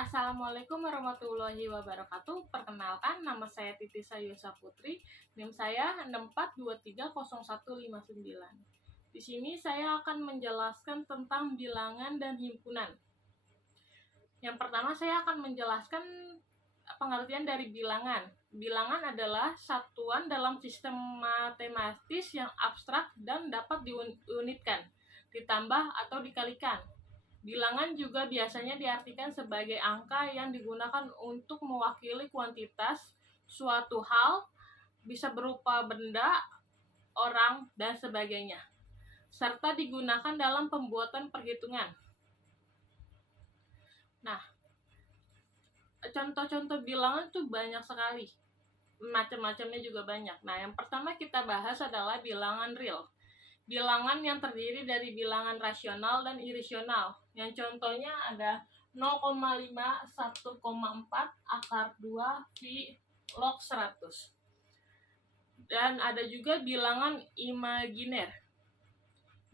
Assalamualaikum warahmatullahi wabarakatuh. Perkenalkan, nama saya Titi Sayusa Putri. NIM saya 64230159. Di sini saya akan menjelaskan tentang bilangan dan himpunan. Yang pertama, saya akan menjelaskan pengertian dari bilangan. Bilangan adalah satuan dalam sistem matematis yang abstrak dan dapat diunitkan, ditambah atau dikalikan. Bilangan juga biasanya diartikan sebagai angka yang digunakan untuk mewakili kuantitas suatu hal, bisa berupa benda, orang, dan sebagainya, serta digunakan dalam pembuatan perhitungan. Nah, contoh-contoh bilangan tuh banyak sekali, macam-macamnya juga banyak. Nah, yang pertama kita bahas adalah bilangan real. Bilangan yang terdiri dari bilangan rasional dan irasional. Yang contohnya ada 0,5, 1,4, akar 2, pi, log 100. Dan ada juga bilangan imaginer.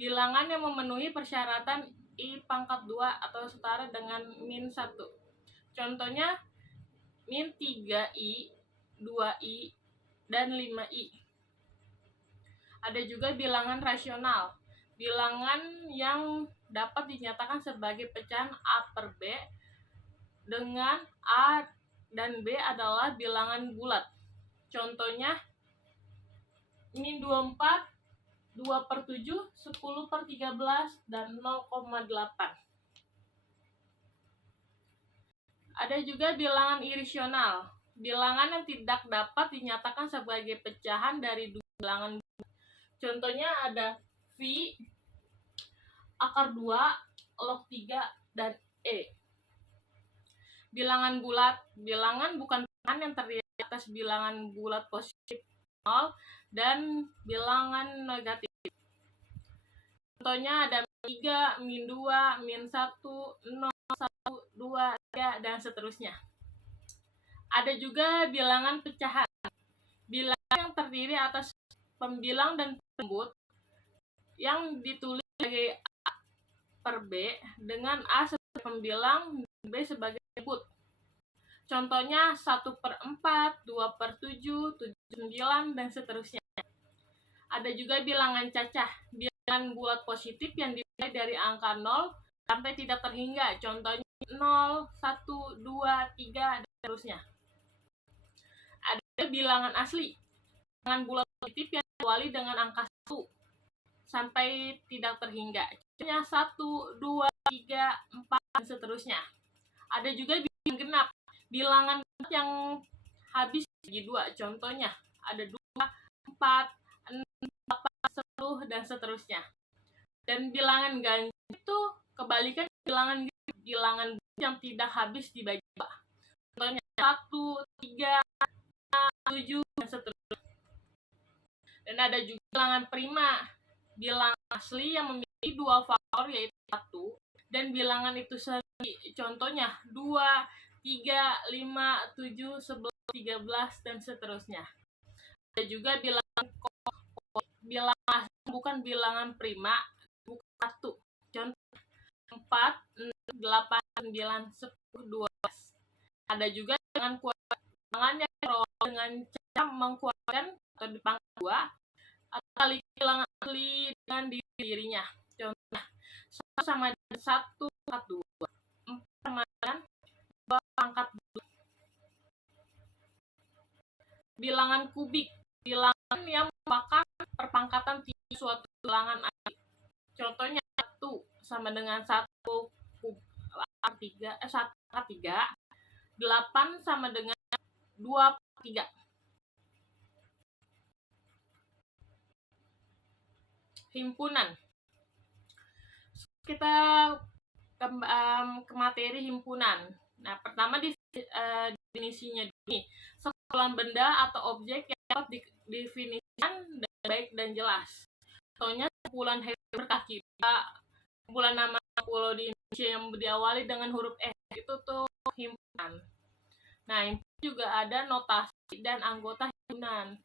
Bilangan yang memenuhi persyaratan I pangkat 2 atau setara dengan min 1. Contohnya min 3i, 2i, dan 5i. Ada juga bilangan rasional, bilangan yang dapat dinyatakan sebagai pecahan A per B, dengan A dan B adalah bilangan bulat. Contohnya min 24, 2 per 7, 10 per 13, dan 0,8. Ada juga bilangan irasional, bilangan yang tidak dapat dinyatakan sebagai pecahan dari dua bilangan. Contohnya ada V, akar 2, log 3, dan E. Bilangan bulat, bilangan bukan pecahan yang terdiri atas bilangan bulat positif 0 dan bilangan negatif. Contohnya ada min 3, min 2, min 1, 0, 1, 2, 3, dan seterusnya. Ada juga bilangan pecahan, bilangan yang terdiri atas pembilang dan pembut yang ditulis sebagai A per B dengan A sebagai pembilang dan B sebagai pembut. Contohnya 1 per 4, 2 per 7, 7, 9, dan seterusnya. Ada juga bilangan cacah, bilangan bulat positif yang dimulai dari angka 0 sampai tidak terhingga. Contohnya 0, 1, 2, 3, dan seterusnya. Ada bilangan asli, bilangan bulat positif yang diawali dengan angka 1 sampai tidak terhingga. Contohnya 1, 2, 3, 4, dan seterusnya. Ada juga bilangan genap, bilangan yang habis bagi 2. Contohnya ada 2, 4, 6, 8, 10, dan seterusnya. Dan bilangan ganjil itu kebalikan bilangan yang tidak habis dibagi 2. Contohnya 1, 3, 7, dan seterusnya. Dan ada juga bilangan prima, bilangan asli yang memiliki 2 faktor yaitu 1 dan bilangan itu sendiri. Contohnya 2, 3, 5, 7, 11, 13, dan seterusnya. Ada juga bilangan bilangan bukan bilangan prima, bukan 1. Contoh 4, 6, 8, 9, 10, 12. Ada juga dengan bilangan yang dengan cara mengkuatkan atau dipangkat 2 atau kali bilangan asli dengan dirinya. Contohnya 1 sama dengan 1 pangkat 2, 4 sama dengan 2 pangkat 2. Bilangan kubik, bilangan yang merupakan perpangkatan tinggi suatu bilangan asli. Contohnya 1 sama dengan 1 pangkat 3, 8 sama dengan 2 pangkat 3. Himpunan. Kita ke materi himpunan. Nah, pertama definisinya ini, sekumpulan benda atau objek yang dapat didefinisikan baik dan jelas. Contohnya kumpulan hewan berkaki 2, kumpulan nama pulau di Indonesia yang diawali dengan huruf S, itu tuh himpunan. Nah, himpunan juga ada notasi dan anggota himpunan.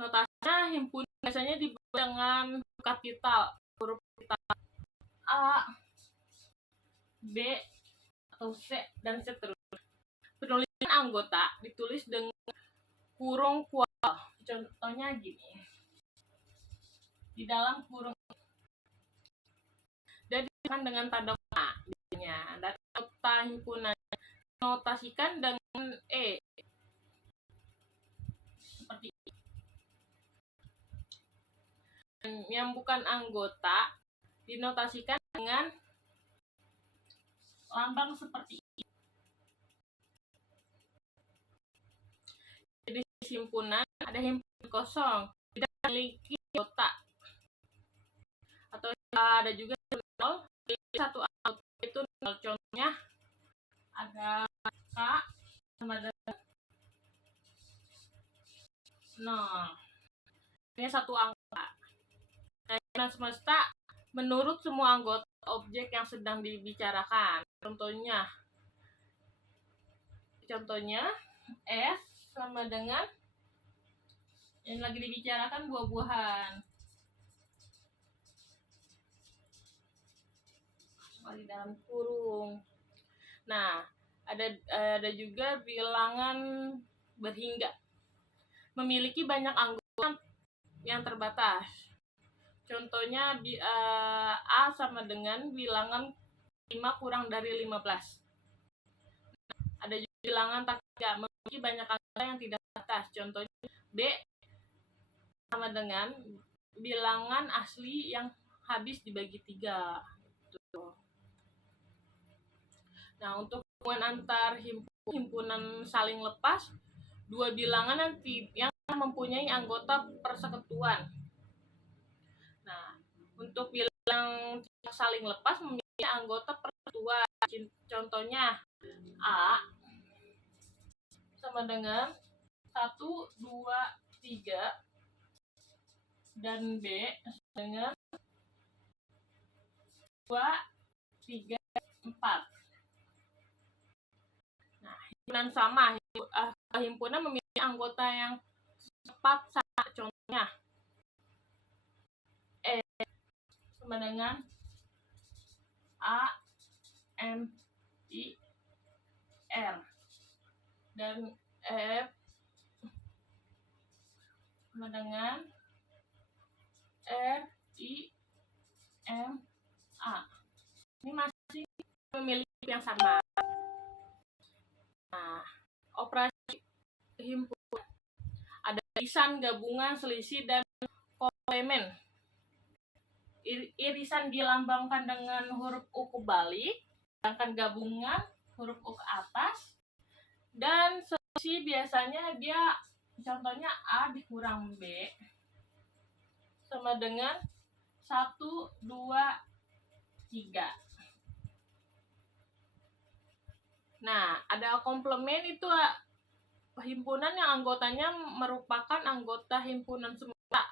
Notasinya himpunan biasanya dibuat dengan kapital, huruf kapital A, B, atau C, dan seterusnya. Penulisan anggota ditulis dengan kurung kual. Contohnya gini. Di dalam kurung dan dituliskan dengan tanda koma. Dan anggota himpunan dinotasikan dengan E. Seperti ini. Dan yang bukan anggota dinotasikan dengan lambang seperti ini. Jadi himpunan ada himpunan kosong, tidak memiliki anggota. Atau ada juga nol, satu anggota itu nol. Contohnya ada K sama dengan nol. Ini satu angka. Nah, semesta menurut semua anggota objek yang sedang dibicarakan. Contohnya S sama dengan yang lagi dibicarakan buah-buahan. Di dalam kurung. Nah, ada juga bilangan berhingga. Memiliki banyak anggota yang terbatas. Contohnya A sama dengan bilangan 5 kurang dari 15. Ada juga bilangan tak tidak memiliki banyak anggota yang tidak terbatas. Contohnya B sama dengan bilangan asli yang habis dibagi 3. Nah, untuk hubungan antar himpunan saling lepas, dua bilangan yang mempunyai anggota persekutuan. Nah, untuk bilang saling lepas memiliki anggota persekutuan. Contohnya A sama dengan 1, 2, 3 dan B dengan 2, 3, 4. Himpunan sama, himpunan memiliki anggota yang tepat sama. Contohnya E sama dengan A, M, I, R dan F sama dengan R, I, M, A. Ini masih memiliki yang sama. Nah, operasi himpunan ada irisan, gabungan, selisih, dan komplement. Irisan dilambangkan dengan huruf U kebalik, sedangkan gabungan huruf U ke atas, dan selisih biasanya dia contohnya A dikurang B sama dengan 1, 2, 3. Nah, ada komplement itu himpunan yang anggotanya merupakan anggota himpunan semesta,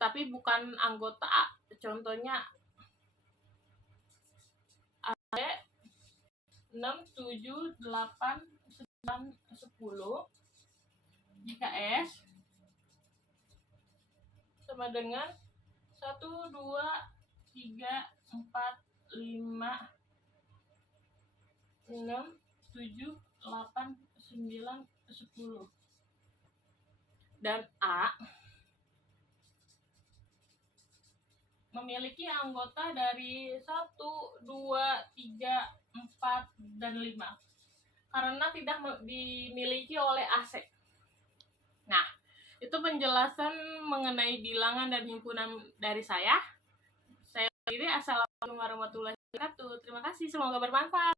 tapi bukan anggota A. Contohnya A, 6, 7, 8, 9, 10. Jika S sama dengan 1, 2, 3, 4, 5, 6, 7, 8, 9, 10. Dan A memiliki anggota dari 1, 2, 3, 4, dan 5 karena tidak dimiliki oleh AC. Nah, itu penjelasan mengenai bilangan dan himpunan dari saya. Saya sendiri, assalamualaikum warahmatullahi wabarakatuh. Terima kasih, semoga bermanfaat.